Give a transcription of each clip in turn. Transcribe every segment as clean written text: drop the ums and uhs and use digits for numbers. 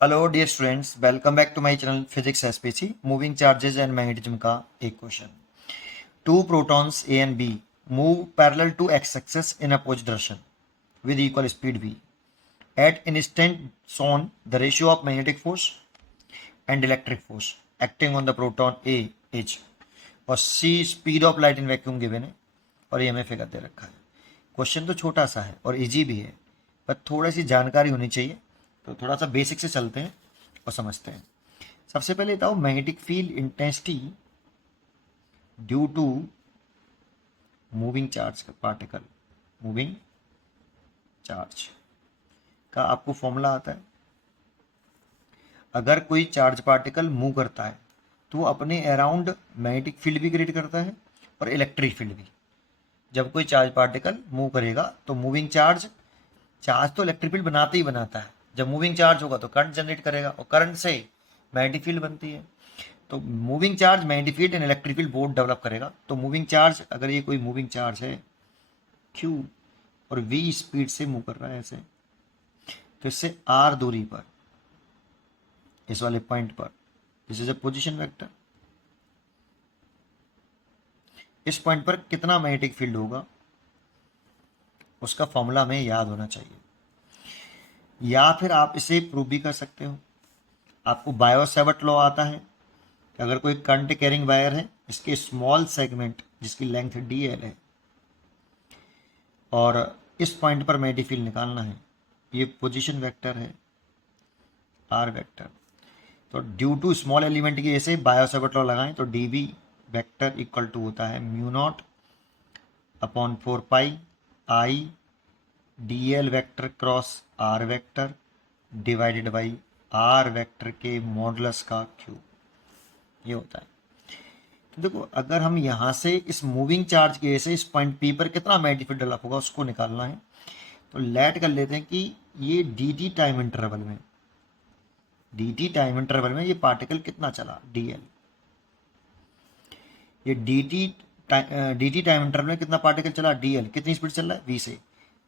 Hello dear students, welcome back to my channel physics SPC. Moving charges and magnetism का एक question. Two protons A and B move parallel to X axis in opposite direction with equal speed v. At instant shown, the ratio of magnetic force and electric force acting on the proton A is, और c speed of light in vacuum given है और ये हमें figure दे रखा है। Question तो छोटा सा है और इजी भी है, पर थोड़ी सी जानकारी होनी चाहिए। तो थोड़ा सा बेसिक से चलते हैं और समझते हैं। सबसे पहले बताओ, magnetic field intensity due to moving charge का पार्टिकल, मूविंग चार्ज का आपको फॉर्मूला आता है। अगर कोई चार्ज पार्टिकल मूव करता है तो वो अपने अराउंड मैग्नेटिक फील्ड भी क्रिएट करता है और इलेक्ट्रिक फील्ड भी। जब कोई चार्ज पार्टिकल मूव करेगा तो मूविंग चार्ज चार्ज तो इलेक्ट्रिक फील्ड बनाता ही बनाता है। जब मूविंग चार्ज होगा तो करंट जनरेट करेगा और करंट से मैग्नेटिक फील्ड बनती है। तो moving charge magnetic field and electric field both develop करेगा। तो मूविंग चार्ज, अगर ये कोई मूविंग चार्ज है क्यू और वी स्पीड से मूव कर रहा है ऐसे, तो इससे आर दूरी पर, इस वाले पॉइंट पर, this is a position vector, इस पॉइंट पर कितना मैग्नेटिक फील्ड होगा उसका फॉर्मूला हमें याद होना चाहिए। या फिर आप इसे प्रूव भी कर सकते हो। आपको बायो-सैवर्ट लॉ आता है कि अगर कोई करंट कैरिंग वायर है, इसके स्मॉल सेगमेंट जिसकी लेंथ dl है और इस पॉइंट पर मैग्नेटिक फील्ड निकालना है, ये पोजीशन वेक्टर है आर वेक्टर। तो ड्यू टू स्मॉल एलिमेंट की ऐसे बायो-सैवर्ट लॉ लगाएं तो dv वेक्टर इक्वल टू होता है mu not upon 4 pi I dl vector cross R vector divided by R vector के मॉडुलस का क्यूब, ये होता है। तो देखो, अगर हम यहाँ से इस मूविंग चार्ज के ऐसे इस पॉइंट पी पर कितना मैग्नेटिक फील्ड डेवलप होगा उसको निकालना है, तो लेट कर लेते हैं कि ये dt टाइम इंटरवल में, dt टाइम इंटरवल में ये पार्टिकल कितना चला dl, ये dt टाइम इंटरवल में कितना पार्टिकल चला dl, कितनी स्पीड चल रहा है v से,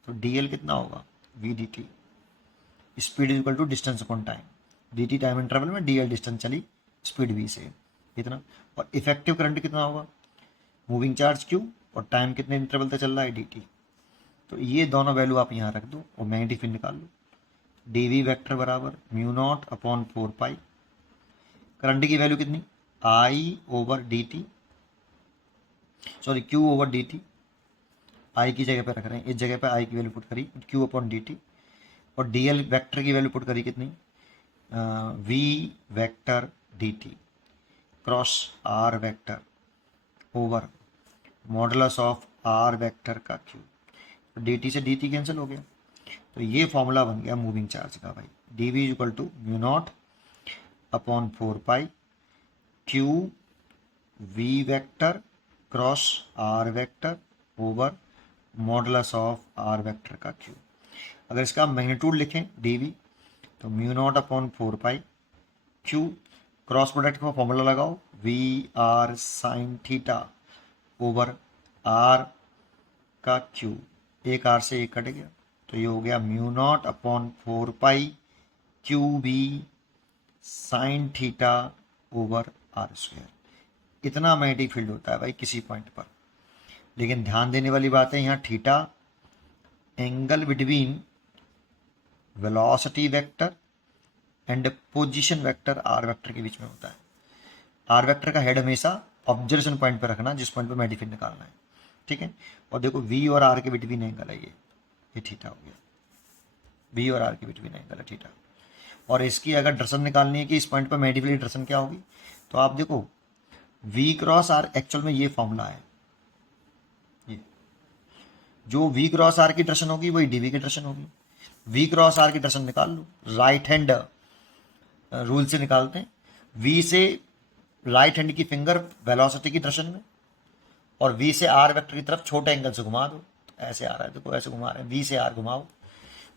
तो dl कितना होगा v dt, speed equal to distance upon time. dt time interval में dl डिस्टेंस चली स्पीड v से इतना, और इफेक्टिव करंट कितना होगा मूविंग चार्ज क्यू और टाइम कितने इंटरवल तक चल रहा है dt। तो ये दोनों वैल्यू आप यहाँ रख दो और मैग्नेटिक फील्ड निकाल लो। dv वेक्टर बराबर म्यू नॉट अपॉन 4 पाई, करंट की वैल्यू कितनी i over dt, sorry q over dt, i की जगह पे रख रहे हैं, इस जगह पे i की वैल्यू पुट करी q अपॉन dt, और dl वेक्टर की वैल्यू पुट करी कितनी v vector dt cross r vector over modulus of r vector का क्यूब। dt से dt कैंसिल हो गया, तो ये फॉर्मूला बन गया मूविंग चार्ज का भाई। dv equal to mu not upon 4 pi Q v vector cross r vector over modulus of r vector का क्यूब। अगर इसका मैग्नीट्यूड लिखें dv, तो mu not upon 4 pi Q, cross product का फॉर्मूला लगाओ V R sine theta over R का cube, एक R से एक कट गया, तो ये हो गया mu not upon 4 pi Q V sine theta over are square. इतना मैग्नेटिक फील्ड होता है भाई किसी पॉइंट पर। लेकिन ध्यान देने वाली बात है, यहाँ theta angle between velocity vector and position vector R vector के बीच में होता है। आर वेक्टर का हेड हमेशा ऑब्जर्वेशन पॉइंट पर रखना जिस पॉइंट पर मैग्नेटिक फील्ड निकालना है, ठीक है। और देखो वी और आर के बिटवीन एंगल है ये थीटा हो गया, वी और आर के बिटवीन एंगल है थीटा। और इसकी अगर डायरेक्शन निकालनी है कि इस पॉइंट पर मैग्नेटिक फील्ड डायरेक्शन क्या होगी, तो आप देखो वी क्रॉस आर एक्चुअल में ये फॉर्मूला है, ये जो वी क्रॉस आर की डायरेक्शन होगी वही डीवी की डायरेक्शन होगी। वी क्रॉस आर की डायरेक्शन निकाल लो, राइट हैंड रूल से निकालते हैं। वी से राइट हैंड की फिंगर वेलोसिटी की डायरेक्शन में और वी से आर वेक्टर की तरफ छोटे एंगल से घुमा दो, तो ऐसे आ रहा है, देखो ऐसे घुमा रहे हैं, वी से आर घुमाओ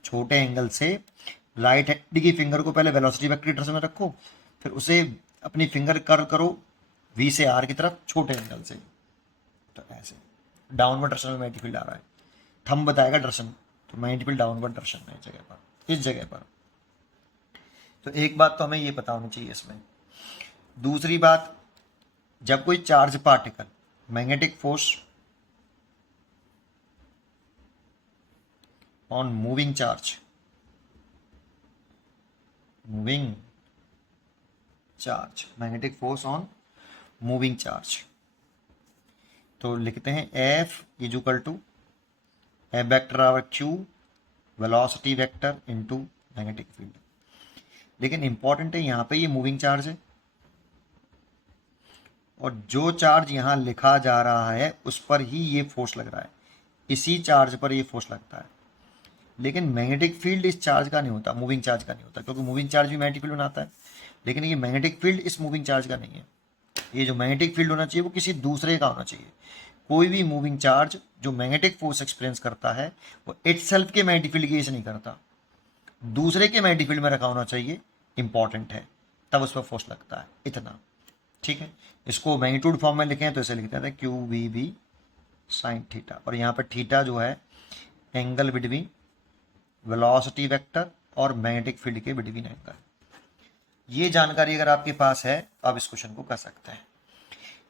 छोटे एंगल से। राइट हैंड की फिंगर को पहले वेलोसिटी वेक्टर की डायरेक्शन में रखो, फिर उसे अपनी फिंगर कर्व करो वी से आर की तरफ छोटे एंगल से, तो ऐसे डाउनवर्ड डायरेक्शन में मैग्नेटिक फील्ड आ रहा है। थंब बताएगा डायरेक्शन, तो मैग्नेटिक फील्ड डाउनवर्ड डायरेक्शन में इस जगह पर, इस जगह पर। तो एक बात तो हमें ये पता होनी चाहिए इसमें। दूसरी बात, जब कोई charge particle magnetic force on moving charge, magnetic force on moving charge, तो लिखते हैं F is equal to F vector our Q velocity vector into magnetic field. लेकिन इंपॉर्टेंट है यहाँ पे ये मूविंग चार्ज है, और जो चार्ज यहाँ लिखा जा रहा है उस पर ही ये फोर्स लग रहा है, इसी चार्ज पर ये फोर्स लगता है। लेकिन मैग्नेटिक फील्ड इस चार्ज का नहीं होता, मूविंग चार्ज का नहीं होता, क्योंकि मूविंग चार्ज भी मैग्नेटिक फील्ड बनाता है। लेकिन ये मैग्नेटिक फील्ड इस मूविंग चार्ज का नहीं है। ये जो मैग्नेटिक फील्ड होना चाहिए वो किसी दूसरे का होना चाहिए। कोई भी मूविंग चार्ज जो मैग्नेटिक फोर्स एक्सपीरियंस करता है वो इटसेल्फ के मैग्नेटिक फील्ड की वजह से नहीं करता, दूसरे के मैग्नेटिक फील्ड में रखा होना चाहिए, इंपॉर्टेंट है, तब उस पर फोर्स लगता है, इतना। ठीक है, इसको मैग्नीट्यूड फॉर्म में लिखें तो ऐसे लिखते हैं Q V B sine theta, और यहाँ पर थीटा जो है एंगल बिटवीन वेलोसिटी वेक्टर और मैग्नेटिक फील्ड के बिटवीन एंगल। ये जानकारी अगर आपके पास है तो आप इस क्वेश्चन को कर सकते हैं।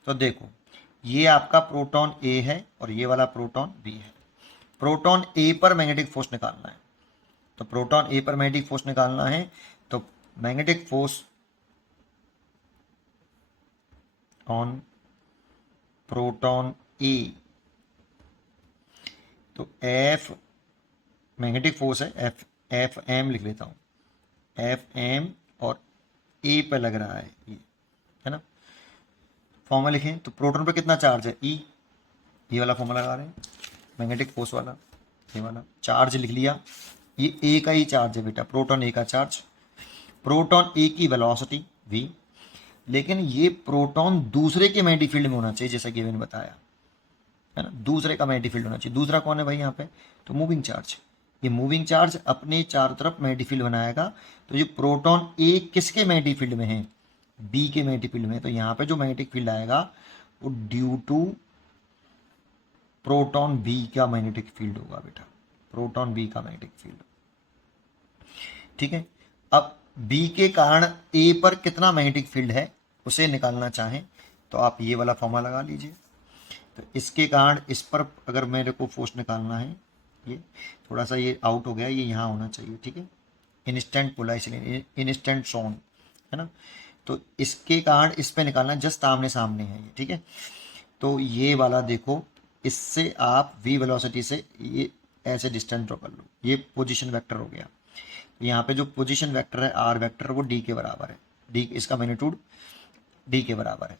तो देखो, ये आपका प्रोटॉन ए है और ये वाला प्रोटॉन बी है। प्रोटॉन ए पर मैग्नेटिक फोर्स निकालना है, तो प्रोटॉन ए पर मैग्नेटिक फोर्स निकालना है, तो मैग्नेटिक फोर्स ऑन प्रोटॉन ए, तो एफ मैग्नेटिक फोर्स है, एफ एम लिख लेता हूँ, एफ एम, और ए पे लग रहा है ये, है ना। फॉर्मूला लिखें तो प्रोटॉन पे कितना चार्ज है, ई, ये वाला फॉर्मूला लगा रहे हैं, मैग्नेटिक फोर्स वाला, ये वाला चार्ज लिख लिया। ये ए का ही चार्ज है बेटा, प्रोटॉन ए का चार्ज, प्रोटॉन ए की वेलोसिटी वी। लेकिन ये प्रोटॉन दूसरे के मैग्नेटिक फील्ड में होना चाहिए, जैसा कि मैंने बताया, है ना, दूसरे का मैग्नेटिक फील्ड होना चाहिए। दूसरा कौन है भाई यहाँ पे, तो मूविंग चार्ज। ये मूविंग चार्ज अपने चारों तरफ मैग्नेटिक फील्ड बनाएगा, तो ये प्रोटॉन ए किसके मैग्नेटिक फील्ड में है, बी के मैग्नेटिक फील्ड में। तो यहाँ पे जो मैग्नेटिक फील्ड आएगा वो ड्यू टू प्रोटॉन बी का मैग्नेटिक फील्ड होगा बेटा, प्रोटॉन बी का मैग्नेटिक फील्ड। ठीक है, अब बी के कारण ए पर कितना मैग्नेटिक फील्ड है उसे निकालना चाहें तो आप ये वाला फॉर्मूला लगा लीजिए। तो इसके कारण इस पर अगर मेरे को फोर्स निकालना है, ये थोड़ा सा ये आउट हो गया, ये यहाँ होना चाहिए। ठीक है, इंस्टेंट बोला इसलिए, इंस्टेंट सोन, है ना। तो इसके कारण इस पे निकालना, जस्ट आमने सामने है ये। ठीक है, तो ये वाला देखो, इससे आप v वेलोसिटी से ये ऐसे डिस्टेंस ड्रॉ कर लो, ये पोजीशन वेक्टर हो गया। यहाँ पे जो पोजीशन वेक्टर है r वेक्टर, वो d के बराबर है, d इसका मैग्नीट्यूड d के बराबर है,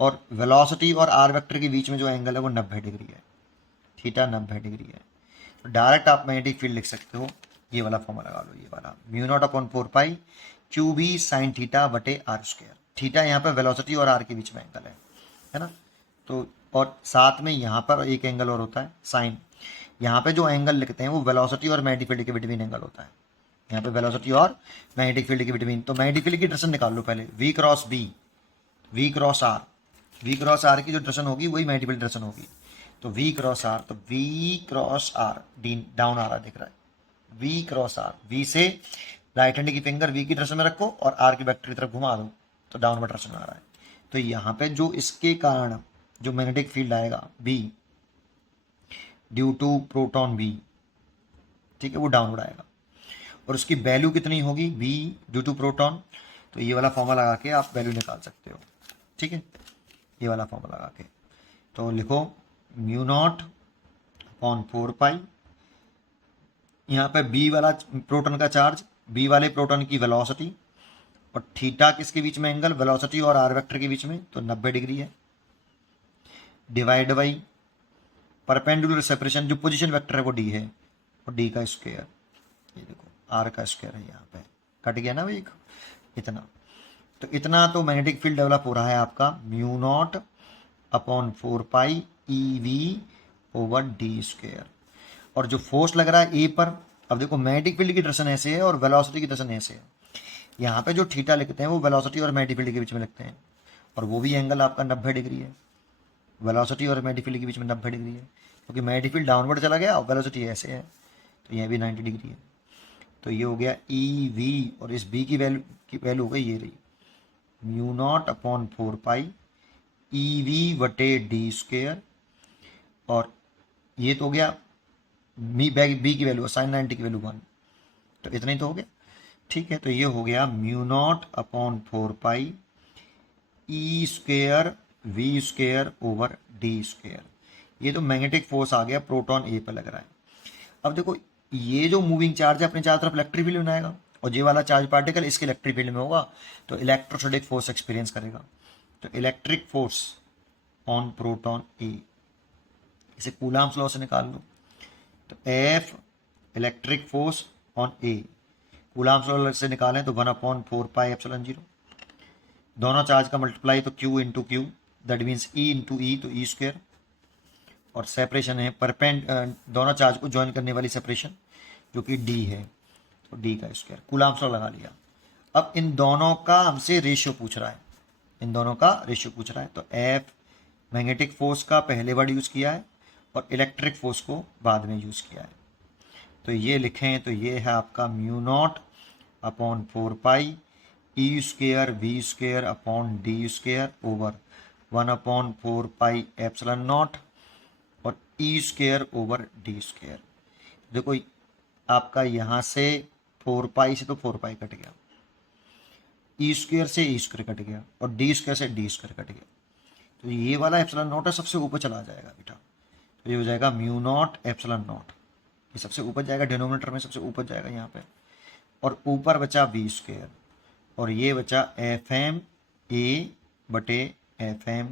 और वेलोसिटी और r वेक्टर के बीच में जो एंगल है वो 90 डिग्री है, थीटा 90 डिग्री है। तो डायरेक्ट आप मैग्नेटिक फील्ड लिख सकते हो, ये वाला फॉर्मूला लगा लो, ये वाला mu naught upon 4 pi Q B sine theta बटे आर स्क्वायर। थीटा यहाँ पे वेलोसिटी और आर के बीच में एंगल है ना। तो और साथ में यहाँ पर एक एंगल और होता है साइन, यहाँ पे जो एंगल लिखते हैं वो वेलोसिटी और मैग्नेटिक फील्ड के बिटवीन एंगल होता है, यहाँ पे वेलोसिटी और मैग्नेटिक फील्ड के बिटवीन। तो मैग्नेटिक फील्ड की डायरेक्शन निकाल लो पहले, V cross B, V cross R, V cross R की जो डायरेक्शन होगी वही मैग्नेटिक फील्ड डायरेक्शन होगी। तो वी क्रॉस आर, तो वी क्रॉस आर, डाउन आ रहा दिख रहा है, वी क्रॉस आर, वी से राइट हैंड की फिंगर वी की डायरेक्शन में रखो और आर की वेक्टर की तरफ घुमा दो, तो डाउनवर्ड डायरेक्शन आ रहा है। तो यहाँ पे जो इसके कारण जो मैग्नेटिक फील्ड आएगा B due to proton B, ठीक है, वो डाउनवर्ड आएगा, और उसकी वैल्यू कितनी होगी, बी ड्यू टू प्रोटॉन। तो ये वाला फॉर्मूला लगा के आप वैल्यू निकाल सकते हो। ठीक है, ये वाला फॉर्मूला लगा के तो लिखो म्यू नॉट अपॉन 4 पाई, यहाँ पे बी वाला प्रोटॉन का चार्ज, बी वाले प्रोटॉन की वेलोसिटी, और थीटा किसके बीच में एंगल, वेलोसिटी और आर वेक्टर के बीच में, तो 90 डिग्री है, डिवाइड बाई परपेंडिकुलर सेपरेशन, जो पोजीशन वेक्टर है वो डी है, और डी का स्क्वायर, ये देखो आर का स्क्वायर है, यहाँ पे कट गया ना एक, इतना। तो इतना तो मैग्नेटिक फील्ड डेवलप हो रहा है आपका mu not upon 4 pi e v over d square. और जो फोर्स लग रहा है ए पर, अब देखो मैग्नेटिक फील्ड की डायरेक्शन ऐसे है और वेलोसिटी की डायरेक्शन ऐसे है, यहाँ पे जो थीटा लिखते हैं वो वेलोसिटी और मैग्नेटिक फील्ड के बीच में लिखते हैं, और वो भी एंगल आपका 90 डिग्री है, वेलोसिटी और मैग्नेटिक फील्ड के बीच में 90 डिग्री है, क्योंकि मैग्नेटिक फील्ड डाउनवर्ड चला गया और वेलोसिटी ऐसे है, तो यह भी 90 डिग्री है। तो ये हो गया ई वी, और इस बी की वैल्यू हो गई ये रही mu naught upon 4 pi e we बटे डी स्क्वेयर, और ये तो हो गया बी की वैल्यू साइन 90 की वैल्यू 1, तो इतना ही तो हो गया। ठीक है, तो ये हो गया mu not upon 4 pi e square v square over d square. ये तो मैग्नेटिक फोर्स आ गया, प्रोटॉन ए पर लग रहा है। अब देखो ये जो मूविंग चार्ज है अपने चारों तरफ इलेक्ट्रिक फील्ड में आएगा, और ये वाला चार्ज पार्टिकल इसके इलेक्ट्रिक फील्ड में होगा, तो इलेक्ट्रोस्टैटिक फोर्स एक्सपीरियंस करेगा। तो इलेक्ट्रिक फोर्स ऑन प्रोटॉन ए, इसे कूलम्ब्स लॉ से निकाल लो। तो F electric force on A Coulomb's law से निकालें तो 1/4 पाई एप्सिलॉन 0, दोनों चार्ज का मल्टीप्लाई तो Q into q, that means E into e, तो ई स्क्वेयर, और सेपरेशन है दोनों चार्ज को ज्वाइन करने वाली सेपरेशन जो कि D है, तो D का स्क्वायर, कूलम्ब्स लॉ लगा लिया। अब इन दोनों का हमसे रेशियो पूछ रहा है, इन दोनों का रेशियो पूछ रहा है, तो F मैग्नेटिक फोर्स का पहले वर्ड यूज़ किया है और इलेक्ट्रिक फोर्स को बाद में यूज़ किया है। तो ये लिखें तो ये है आपका mu not upon 4 pi e square v square upon D square over 1/4 pi epsilon not और ई स्क्वेयर ओवर डी स्क्वेयर। देखो आपका यहाँ से 4 पाई से तो 4 पाई कट गया, ई स्क्वेयर से ई स्क्वेयर कट गया, और डी स्क्वेयर से डी स्क्वेयर कट गया, तो ये वाला एप्सिलॉन नॉट है सबसे ऊपर चला जाएगा बेटा, तो ये हो जाएगा म्यू नॉट एप्सिलॉन नॉट, ये सबसे ऊपर जाएगा, डिनोमिनेटर में सबसे ऊपर जाएगा यहाँ पे, और ऊपर बचा वी स्क्वेयर, और ये बचा एफ एम ए बटे एफ एम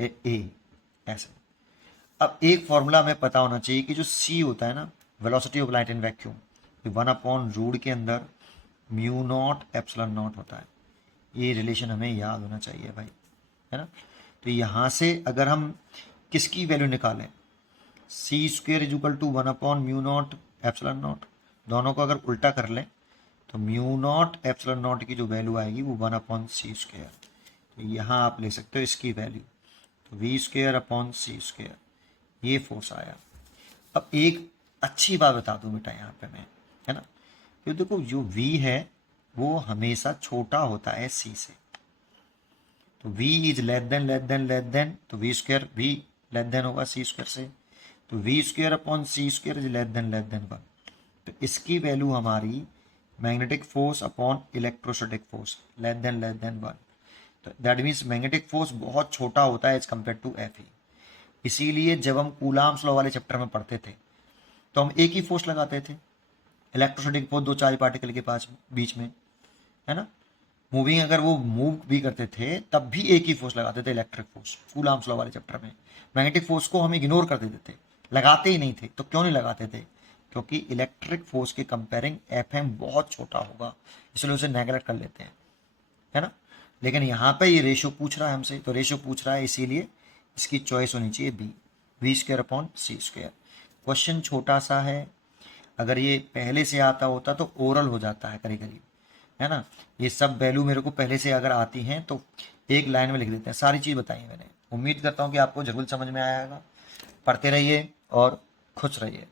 ए ऐसे। अब एक फॉर्मूला हमें पता होना चाहिए कि जो सी होता है ना, velocity of light in vacuum, 1/रूट के अंदर म्यू नॉट एप्सिलॉन नॉट होता है, ये रिलेशन हमें याद होना चाहिए भाई, है ना। तो यहाँ से अगर हम किसकी वैल्यू निकालें, c square is equal to 1/म्यू नॉट एप्सिलॉन नॉट, दोनों को अगर उल्टा कर लें तो म्यू नॉट एप्सिलॉन नॉट की जो वैल्यू आएगी वो 1/सी स्क्वेयर, तो यहाँ आप ले सकते हो इसकी वैल्यू, तो we square upon C square, ये फोर्स आया। अब एक अच्छी बात बता दूं बेटा यहाँ पे मैं, है ना, कि देखो जो v है वो हमेशा छोटा होता है c से, तो v इज लेस देन, तो वी स्क्वेयर भी लेस देन होगा सी स्क्वेयर से, तो we square upon C square is less than 1, तो इसकी वैल्यू हमारी magnetic force upon electrostatic force less than 1, तो दैट मीन्स मैग्नेटिक फोर्स बहुत छोटा होता है as compare to F E. इसीलिए जब हम कूलम्ब्स लॉ वाले चैप्टर में पढ़ते थे तो हम एक ही फोर्स लगाते थे, इलेक्ट्रोस्टैटिक फोर्स दो चार्ज पार्टिकल के पास बीच में, है ना, मूविंग अगर वो मूव भी करते थे तब भी एक ही फोर्स लगाते थे, इलेक्ट्रिक फोर्स, कूलम्ब्स लॉ वाले चैप्टर में। मैग्नेटिक फोर्स को हम इग्नोर कर देते थे, लगाते ही नहीं थे। तो क्यों नहीं लगाते थे, क्योंकि इलेक्ट्रिक फोर्स के कंपेयरिंग एफ एम बहुत छोटा होगा, इसलिए उसे नेगलेक्ट कर लेते हैं, है ना। लेकिन यहाँ पे ये रेशियो पूछ रहा है हमसे, तो रेशियो पूछ रहा है इसीलिए इसकी चॉइस होनी चाहिए B, v square upon c square. Question छोटा सा है, अगर ये पहले से आता होता तो ओरल हो जाता है करीब करीब, है ना। ये सब वैल्यू मेरे को पहले से अगर आती हैं तो एक लाइन में लिख देते हैं, सारी चीज़ बताई मैंने। उम्मीद करता हूँ कि आपको जरूर समझ में आएगा। पढ़ते रहिए और खुश रहिए।